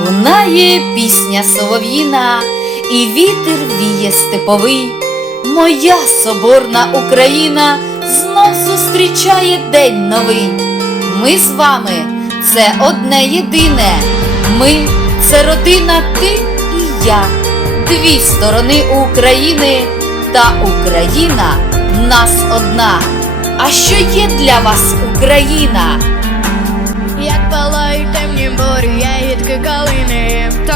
Лунає пісня солов'їна, і вітер віє степовий. Моя соборна Україна знов зустрічає день новий. Ми з вами це одне єдине. Ми це родина, ти і я. Дві сторони України, та Україна нас одна. А що є для вас Україна? Як палають темні ягідки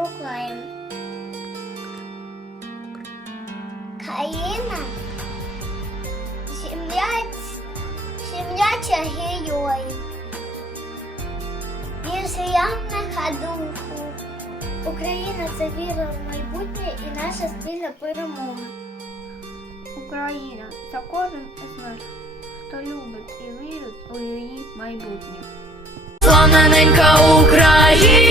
Небокраєм. Країна сім'я, сім'яча героїв. Вірсіянка духу. Україна це віра в майбутнє і наша спільна перемога. Україна це кожен із нас, хто любить і вірить у її майбутнє. Славна ненька Україна.